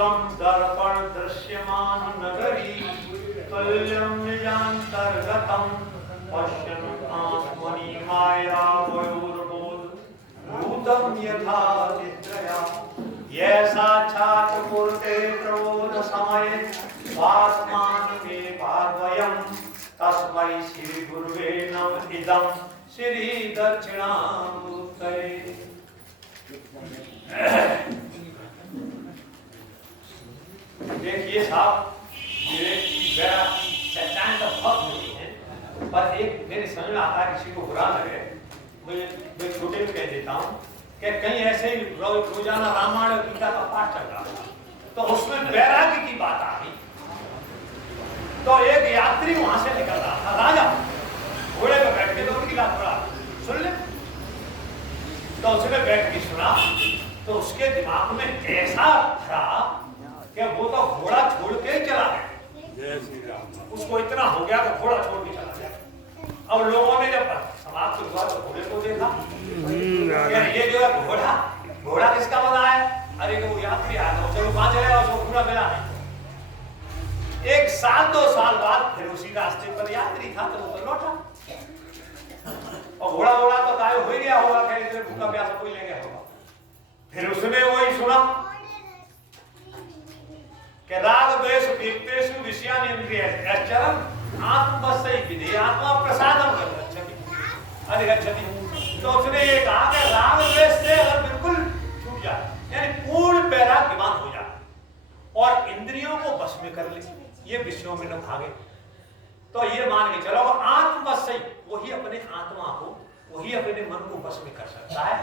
विश्वं दर्पण दृश्यमान नगरी तुल्यं निजान्तर्गतं पश्यन् आत्मनि माया वयोर्बोध भूतं यथा निद्रया ये साक्षात् कुरुते प्रबोध समये स्वात्मानमे भावयं तस्मै श्री गुरुवे नमः इदं श्री दक्षिणामूर्तये। देखिए साहब, ये मेरा चर्चाएं तो बहुत होती हैं, पर एक मेरे समझ में आता है, किसी को बुरा लगे मैं छोटे में कह देता हूँ कि कहीं ऐसे ही रोजाना रामायण और गीता का पाठ चल रहा था, तो उसमें वैराग्य की बात आ गई। तो एक यात्री वहां से निकल रहा था, राजा घोड़े पे बैठ के, तो उनकी बात थोड़ा सुन ले। तो उसने बैठ के सुना, तो उसके दिमाग में ऐसा भरा कि वो तो घोड़ा छोड़ के चला गया। उसको इतना हो गया कि घोड़ा छोड़ के चला गया। अब लोगों ने जब समाप्त हुआ तो घोड़े को देखा, ये जो है घोड़ा किसका बना है? अरे वो यात्री आया था, चलो वहां चलेगा, उसको घोड़ा मिला नहीं। 1 साल 2 साल बाद फिर उसी रास्ते पर यात्री था, तो वो तो लौटा, और घोड़ा तो गायब हो गया होगा, कहीं इतने भूखा प्यासा कोई ले गया होगा। फिर उसने वही सुना कि राग द्वेष विक्तेषु विषयानिन्द्रियश्चरन् आत्मवशै विधि आत्मा प्रसादं अधिगच्छति। तो उसने ये कहा कि राग द्वेष से अगर बिल्कुल छूट जाए, यानी पूर्ण वैराग्यवान हो जाए और इंद्रियों को वश में कर ले, ये विषयों में न भागे, तो ये मान के चलो आत्मवशै, वही अपने आत्मा को, वही अपने मन को वश में कर सकता है,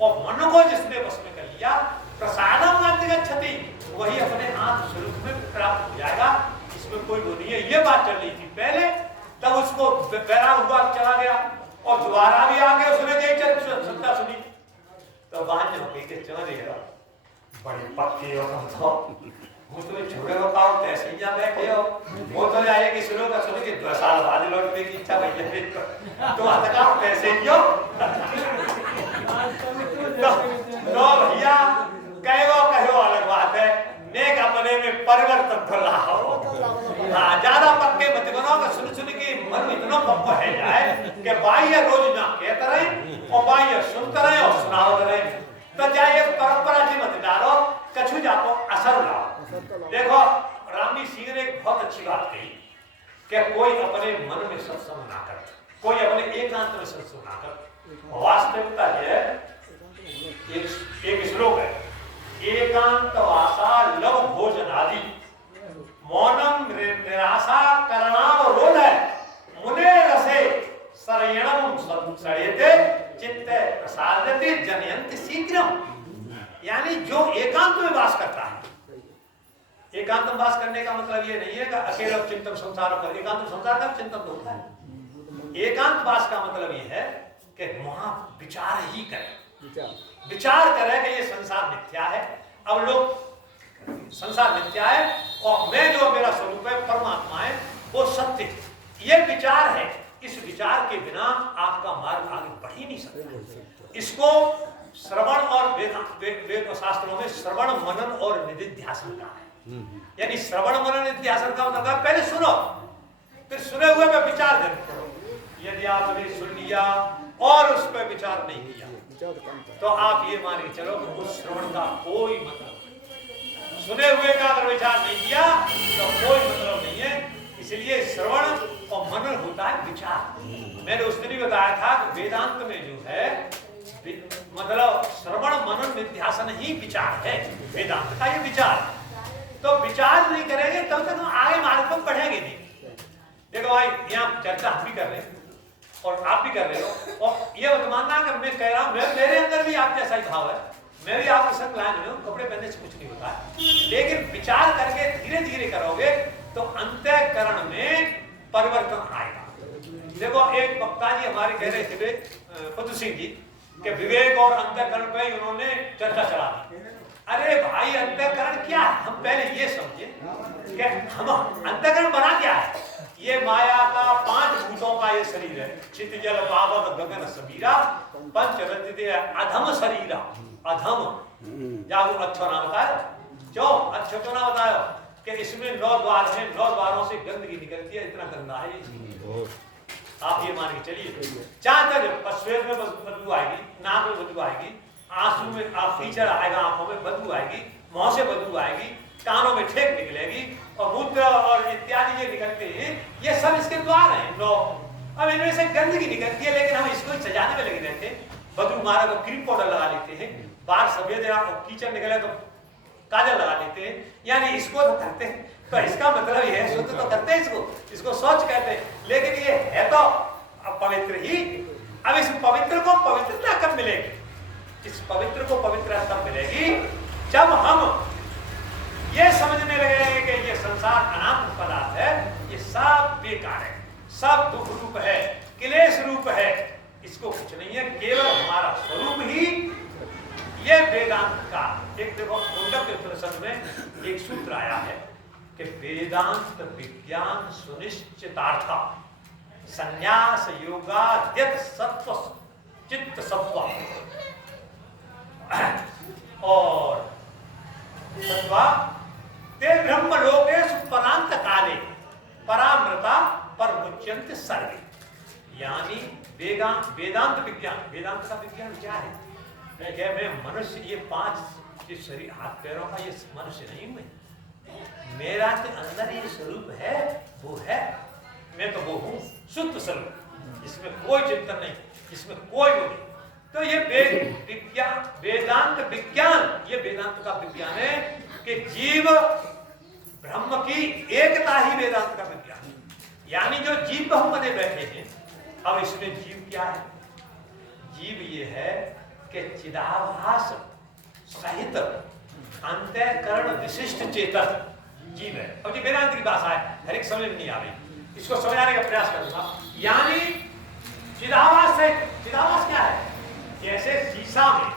और मन को जिसने वश में कर लिया प्रसादम अधिगच्छति, वही अपने आत्म स्वरूप में प्राप्त हो जाएगा। इसमें कोई वो नहीं है। ये बात चल रही थी पहले, तब उसको वैराग हुआ, चला गया, और दोबारा भी आके उसने सत्ता सुनी, तो बाहर के चले गया, बड़े पक्के हो, वो तो छोड़े हो पाओ, कैसे ही बैठे हो, वो तो जाए कि सुनो का सुनो कि 2 साल बाद लौटने की इच्छा भैया, तो आता कैसे ही हो। तो भैया कहो अलग बात है, नेक अपने में परिवर्तन कर रहा हो। हाँ, ज्यादा पक्के मत बनो, सुन के मन इतना पक्का है जाए कि बाह्य रोज ना कहते रहे और बाह्य सुनते रहे और सुनाते रहे, तो जाए परंपरा की मत डालो, कछु जाको असर लाओ। देखो रामजी सिंह ने एक बहुत अच्छी बात कही कि कोई अपने मन में सत्संग ना करे, कोई अपने एकांत में सत्संग ना करे। वास्तविकता है, एक श्लोक है, एकांत वासा लव भोजन आदि मौनम निराशा करणावरोध है मुने रसे सरयणम सड़यते चित्ते प्रसादते जनयन्ति शीघ्रम। यानी जो एकांत में वास करता है, एकांत में वास करने का मतलब ये नहीं है कि अकेला चिंतन संसार पर, एकांत संसार का चिंतन तो होता है। एकांत वास का मतलब ये है कि वहां विचार ही करें, विचार करें कि ये संसार मिथ्या है। अब लोग संसार मिथ्या है और मैं जो मेरा स्वरूप है परमात्मा है वो सत्य है, ये विचार है। इस विचार के बिना आपका मार्ग आगे बढ़ ही नहीं सकता। इसको श्रवण और वेद शास्त्रों में श्रवण मनन और निधिध्यासन का है। यानी श्रवण मनन निधिध्यासन का मतलब पहले सुनो, फिर सुने हुए में विचार करो। यदि आपने सुन लिया और उस पर विचार नहीं किया तो आप ये मान के चलो कि उस श्रवण का कोई मतलब नहीं। सुने हुए का अगर विचार नहीं किया तो कोई मतलब नहीं है। इसलिए श्रवण और मनन होता है विचार। मैंने उस दिन भी बताया था कि वेदांत में जो है मतलब श्रवण मनन निध्यासन ही विचार है, वेदांत का ये विचार। तो विचार नहीं करेंगे तब तक हम आगे मार्ग पर बढ़ेंगे नहीं। देखो भाई, यहाँ चर्चा हम भी कर रहे हैं और आप भी कर रहे हो, और ये मत मानना कि मैं कह रहा हूँ मेरे अंदर भी आप जैसा ही भाव है, मैं भी आपके संग लाइन में हूँ, कपड़े पहनने से कुछ नहीं होता है। लेकिन विचार करके धीरे धीरे करोगे तो अंतःकरण में परिवर्तन आएगा। देखो एक वक्ता जी हमारे कह रहे थे पुत्र सिंह जी कि विवेक और अंतःकरण पे उन्होंने चर्चा चला दी। अरे भाई अंतःकरण क्या है, हम पहले ये समझे कि हम अंतःकरण बना क्या है। ये माया का 5 भूतों का ये शरीर है, चित्त जल पावक गगन सबीरा पंच रजते अधम शरीरा। अधम जागो अच्छा नाम बताया जो अच्छा अच्छा क्यों ना बताओ कि इसमें 9 द्वार हैं, 9 द्वारों से गंदगी निकलती है, इतना गंदा है ये। आप ये मान के चलिए, जहां तक श्वेत में बदबू आएगी, नाक में बदबू आएगी, आंसू में आप कीचड़ आएगा, आंखों में बदबू आएगी, मुंह से बदबू आएगी, कानों में ठेक निकलेगी और मूत्र और इत्यादि ये निकलते हैं, ये सब इसके द्वार हैं 9। अब इनमें से गंदगी निकलती है, लेकिन हम इसको सजाने में लगे रहते हैं। बदबू मारा तो क्रीम पाउडर लगा लेते हैं, बाहर सफेद है और कीचड़ निकले तो काजल लगा लेते हैं, यानी इसको तो करते हैं। तो इसका मतलब ये है शुद्ध तो करते हैं इसको स्वच्छ कहते हैं, लेकिन ये है तो पवित्र ही। अब इस पवित्र को पवित्रता कब मिलेगी? इस पवित्र को पवित्रता तब मिलेगी जब हम ये समझने लगेंगे कि ये संसार अनात्म पदार्थ है, ये सब बेकार है, सब दुख रूप है, क्लेश रूप है, इसको कुछ नहीं है, केवल हमारा स्वरूप ही ये वेदांत का। एक देखो मुंडक के उपनिषद में एक सूत्र आया है कि वेदांत विज्ञान सुनिश्चितार्थ संन्यास योगाद्यत सत्व चित्त सत्व और सत्वा ते ब्रह्म लोकेषु परांत काले परामृता परमुच्यन्ते सर्वे। यानी वेदांत विज्ञान, वेदांत का विज्ञान क्या है? मैं मनुष्य, ये 5 शरीर हाथ पैरों का ये मनुष्य नहीं हूं, मेरा तो अंदर ये स्वरूप है, वो है, मैं तो वो हूं शुद्ध स्वरूप, इसमें कोई चिंतन नहीं, इसमें कोई वो नहीं। तो ये विज्ञान, वेदांत विज्ञान, ये वेदांत का विज्ञान है कि जीव ब्रह्म की एकता ही वेदांत का विज्ञान है। यानी जो जीव हम बने बैठे हैं, अब इसमें जीव क्या है? जीव ये है कि चिदाभास सहित अंतःकरण विशिष्ट चेतन जीव है। अब जी वेदांत की भाषा है, हर एक समझ नहीं आ रही, इसको समझाने का प्रयास करूंगा। यानी चिदाभास है, चिदाभास क्या है? जैसे शीशा में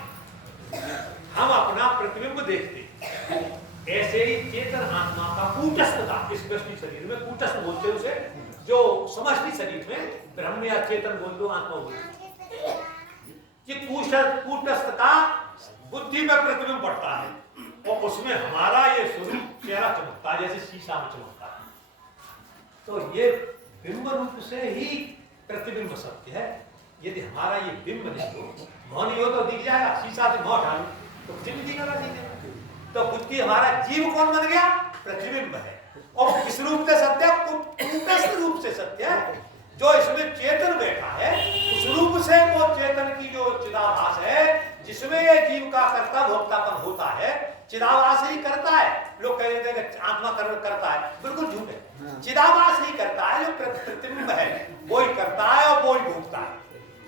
हम अपना प्रतिबिंब देखते, ऐसे ही चेतन आत्मा का कूटस्थता, इस व्यष्टि शरीर में कूटस्थ बोलते हैं उसे, जो समष्टि शरीर में ब्रह्म या चेतन बोल दो, आत्मा बोल दो, ये कूटस्थ का बुद्धि में प्रतिबिंब पड़ता है और उसमें हमारा ये स्वरूप चेहरा चमकता है, जैसे शीशा में चमकता है। तो ये बिंब रूप से ही प्रतिबिंब सत्य है। यदि हमारा ये बिंब नहीं हो, मौन हो तो दिख जाएगा, शीशा से मौन डालू तो कुछ नहीं दिखेगा, दिखेगा। तो बुद्धि हमारा जीव कौन बन गया? प्रतिबिंब है। और किस रूप से सत्य है? कूटस्थ रूप से सत्य है। जो इसमें चेतन बैठा है, उस रूप से वो चेतन की जो चिदाभास है, जिसमें ये जीव का कर्ता भोक्तापन होता है, चिदाभास ही करता है। लोग कह देते हैं कि आत्मा करता है, बिल्कुल झूठ है। चिदाभास ही करता है, जो प्रतिबिंब है वो ही करता है और वो ही भोगता है,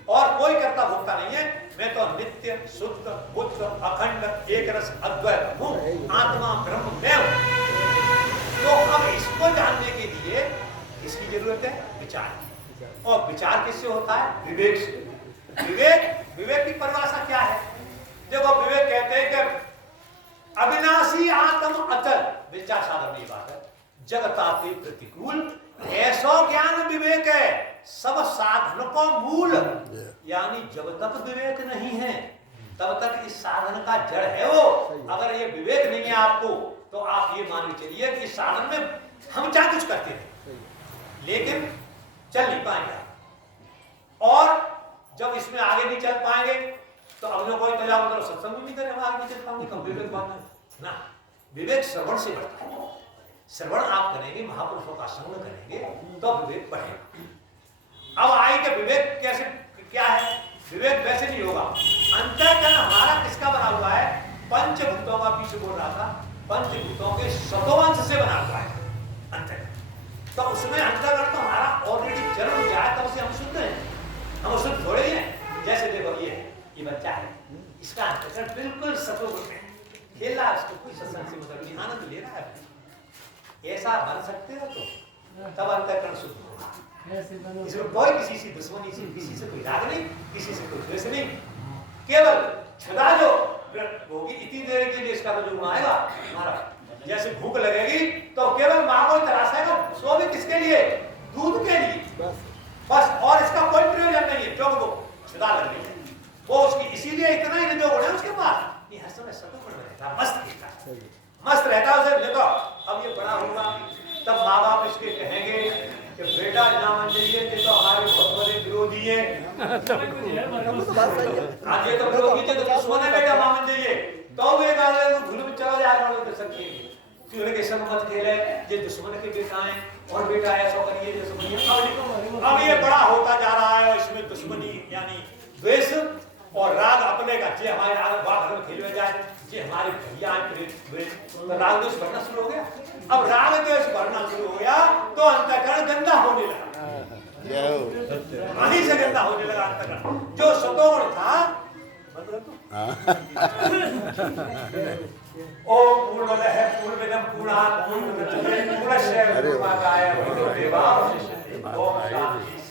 और कोई कर्ता भोगता नहीं है। मैं तो नित्य शुद्ध बुद्ध अखंड एक रस अद्वैत हूँ, आत्मा ब्रह्म मैं हूँ। तो अब इसको जानने के लिए इसकी जरूरत है विचार, और विचार किससे होता है? विवेक से। विवेक की परिभाषा क्या है? देखो विवेक कहते हैं कि अविनाशी आत्म अचल, विचार साधन की बात है, जगताते प्रतिकूल ऐसो ज्ञान विवेक है, सब साधन को मूल। यानी जब तक विवेक नहीं है तब तक इस साधन का जड़ है वो। अगर ये विवेक नहीं है आपको, तो आप ये मान के चलिए कि इस साधन में हम क्या कुछ करते हैं लेकिन चल नहीं पाएंगे, और जब इसमें आगे नहीं चल पाएंगे तो अगले कोई तजाब करो, सत्संग भी नहीं करें, आगे नहीं चल पाएंगे। कब विवेक बात है ना? विवेक श्रवण से बढ़ता है। श्रवण आप करेंगे, महापुरुषों का संग करेंगे तो विवेक बढ़ेगा। अब आई के विवेक कैसे, क्या है? विवेक वैसे नहीं होगा। अंतःकरण हमारा किसका बना हुआ है? पंचभूतों का, पीछे बोल रहा था, पंचभूतों के सतोवंश से बना हुआ है अंतःकरण। तो उसमें अंतःकरण तो हमारा ऑलरेडी जन्म हो जाए तब से हम शुद्ध हैं, हम शुद्ध थोड़े हैं। जैसे देखो ये बच्चा है, इसका अंतःकरण बिल्कुल सतोगुण में खेल रहा है, उसको कोई सत्संग से मतलब नहीं, आनंद ले रहा है। ऐसा बन सकते हो तो तब अंतःकरण शुद्ध होगा। इसमें कोई किसी से दुश्मनी से, किसी से कोई राग नहीं, किसी से कोई द्वेष नहीं, केवल क्षुधा जो होगी इतनी देर के लिए इसका जो आएगा हमारा। जैसे भूख लगेगी तो केवल मां को तरासेगा, सो भी किसके लिए? दूध के लिए बस, और इसका कोई प्रयोजन नहीं है। क्योंकि वो क्षुधा लग रही है, वो उसकी इसीलिए इतना ही निजोग है उसके पास, ये हर समय सतोगुण में रहता, मस्त रहता है, मस्त रहता है, उसे आज ये तो विरोधी थे तो दुश्मन है बेटा मामन जी ये तो वे गाले को भूल में चला जाए वालों के सके क्यों के संग मत खेले ये दुश्मन के बेटा हैं और बेटा ऐसा करिए जैसे करिए अब ये बड़ा होता जा रहा है इसमें दुश्मनी यानी द्वेष और राग अपने का जे हमारे आगे बाहर में खेलवे जाए जे हमारे भैया तो राग द्वेष बढ़ना शुरू हो गया अब राग द्वेष बढ़ना शुरू हो गया तो अंतःकरण गंदा होने लगा वहीं से गंदा होने लगा अंतःकरण जो सतोगुण था ओम पूर्णमदः पूर्णमिदं पूर्णात् पूर्णमुदच्यते पूर्णस्य पूर्णमादाय पूर्णमेवावशिष्यते ओम शांति